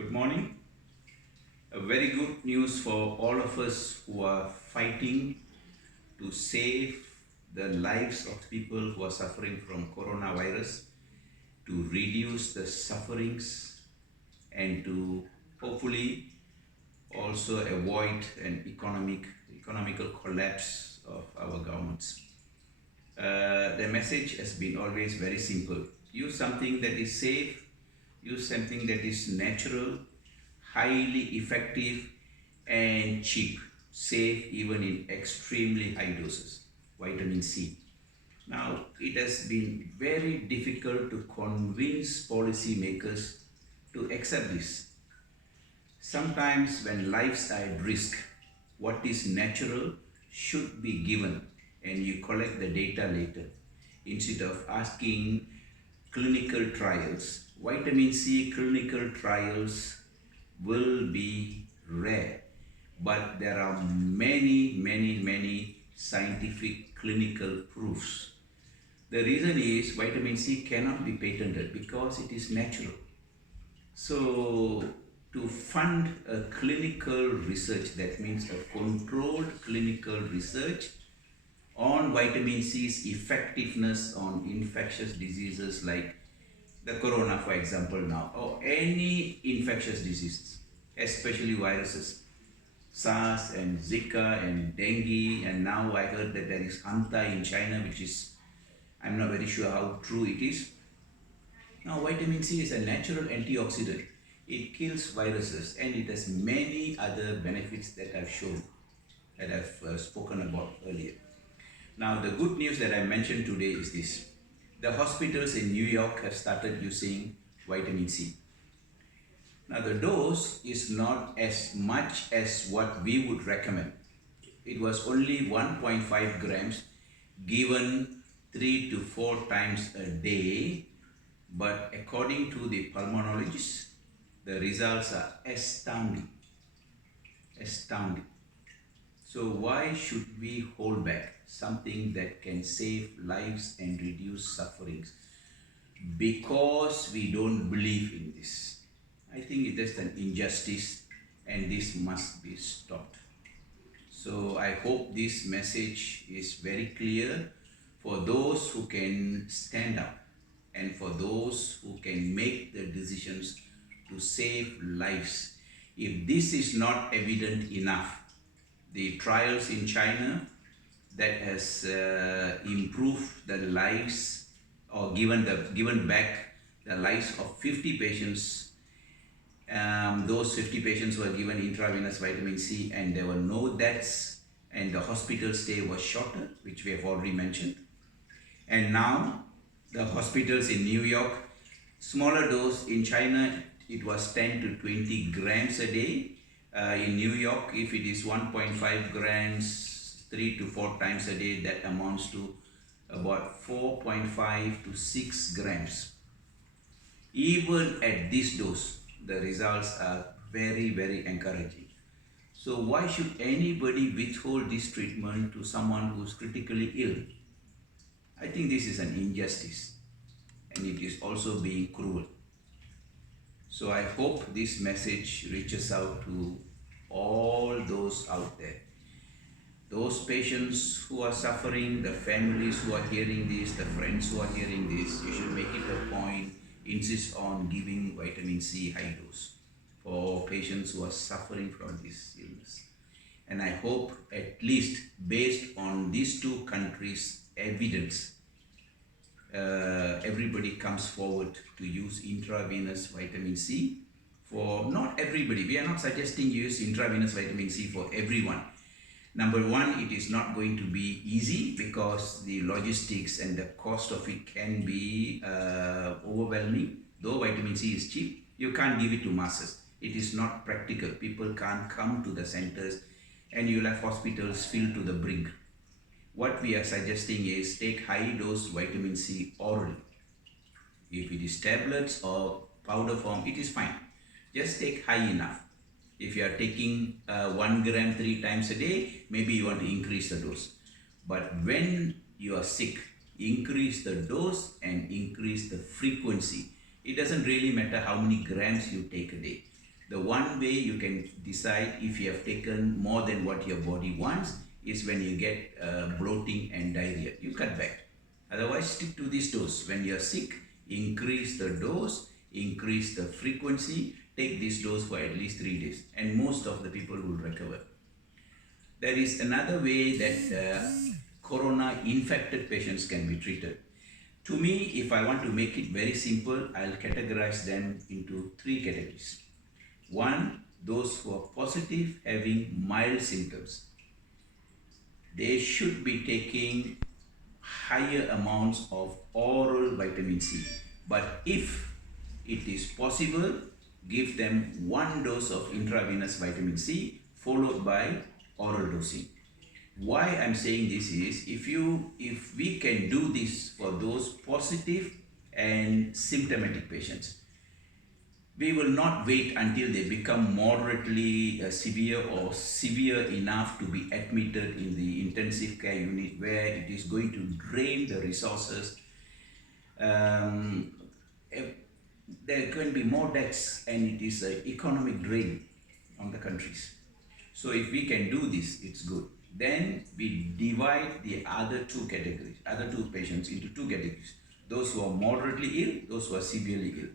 Good morning. A very good news for all of us who are fighting to save the lives of people who are suffering from coronavirus, to reduce the sufferings, and to hopefully also avoid an economical collapse of our governments. The message has been always very simple. Use something that is safe, use something that is natural, highly effective, and cheap, safe even in extremely high doses, vitamin C. Now, it has been very difficult to convince policymakers to accept this. Sometimes, when lives are at risk, what is natural should be given, and you collect the data later. Instead of asking clinical trials, vitamin C clinical trials will be rare, but there are many scientific clinical proofs. The reason is vitamin C cannot be patented because it is natural. So to fund a clinical research, that means a controlled clinical research on vitamin C's effectiveness on infectious diseases like the corona, for example, now, or any infectious diseases, especially viruses, SARS and Zika and dengue, and now I heard that there is Hanta in China, which is, I'm not very sure how true it is. Now, vitamin C is a natural antioxidant. It kills viruses and it has many other benefits that I've shown, that I've spoken about earlier. Now, the good news that I mentioned today is this. The hospitals in New York have started using vitamin C. Now, the dose is not as much as what we would recommend. It was only 1.5 grams given 3 to 4 times a day, but according to the pulmonologists, the results are astounding. Astounding. So why should we hold back something that can save lives and reduce sufferings? Because we don't believe in this. I think it is an injustice and this must be stopped. So I hope this message is very clear for those who can stand up and for those who can make the decisions to save lives. If this is not evident enough, the trials in China that has improved the lives or given back the lives of 50 patients. Those 50 patients were given intravenous vitamin C and there were no deaths and the hospital stay was shorter, which we have already mentioned. And now the hospitals in New York, smaller dose. In China it was 10 to 20 grams a day. In New York, if it is 1.5 grams 3 to 4 times a day, that amounts to about 4.5 to 6 grams. Even at this dose, the results are very encouraging. So why should anybody withhold this treatment to someone who is critically ill? I think this is an injustice and it is also being cruel. So I hope this message reaches out to all those out there. Those patients who are suffering, the families who are hearing this, the friends who are hearing this, you should make it a point, insist on giving vitamin C high dose for patients who are suffering from this illness. And I hope, at least based on these two countries' evidence, everybody comes forward to use intravenous vitamin C for not everybody. We are not suggesting you use intravenous vitamin C for everyone. Number one, it is not going to be easy because the logistics and the cost of it can be overwhelming. Though vitamin C is cheap, you can't give it to masses. It is not practical. People can't come to the centers and you'll have hospitals filled to the brink. What we are suggesting is take high dose vitamin C orally. If it is tablets or powder form, it is fine. Just take high enough. If you are taking 1 gram 3 times a day, maybe you want to increase the dose. But when you are sick, increase the dose and increase the frequency. It doesn't really matter how many grams you take a day. The one way you can decide if you have taken more than what your body wants is when you get bloating and diarrhea. You cut back. Otherwise, stick to this dose. When you're sick, increase the dose, increase the frequency, take this dose for at least 3 days, and most of the people will recover. There is another way that corona infected patients can be treated. To me, if I want to make it very simple, I'll categorize them into 3 categories. One, those who are positive having mild symptoms. They should be taking higher amounts of oral vitamin C. But if it is possible, give them 1 dose of intravenous vitamin C followed by oral dosing. Why I'm saying this is if we can do this for those positive and symptomatic patients, we will not wait until they become moderately severe or severe enough to be admitted in the intensive care unit where it is going to drain the resources. There can be more deaths and it is an economic drain on the countries. So if we can do this, it's good. Then we divide the other two patients into 2 categories. Those who are moderately ill, those who are severely ill.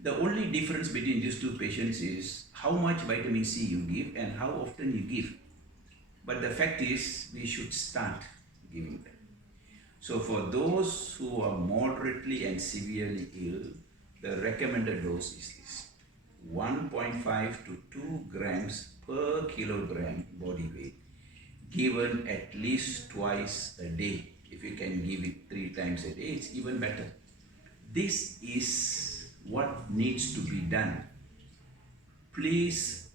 The only difference between these 2 patients is how much vitamin C you give and how often you give. But the fact is, we should start giving them. So for those who are moderately and severely ill, the recommended dose is this: 1.5 to 2 grams per kilogram body weight, given at least twice a day. If you can give it 3 times a day, it's even better. This is what needs to be done. Please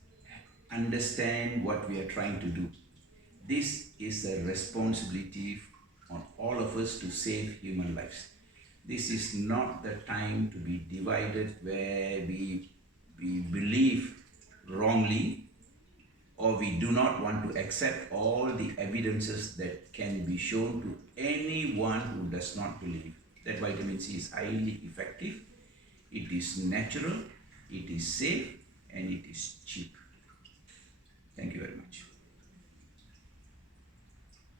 understand what we are trying to do. This is a responsibility on all of us to save human lives. This is not the time to be divided where we believe wrongly or we do not want to accept all the evidences that can be shown to anyone who does not believe that vitamin C is highly effective, it is natural, it is safe, and it is cheap. Thank you very much.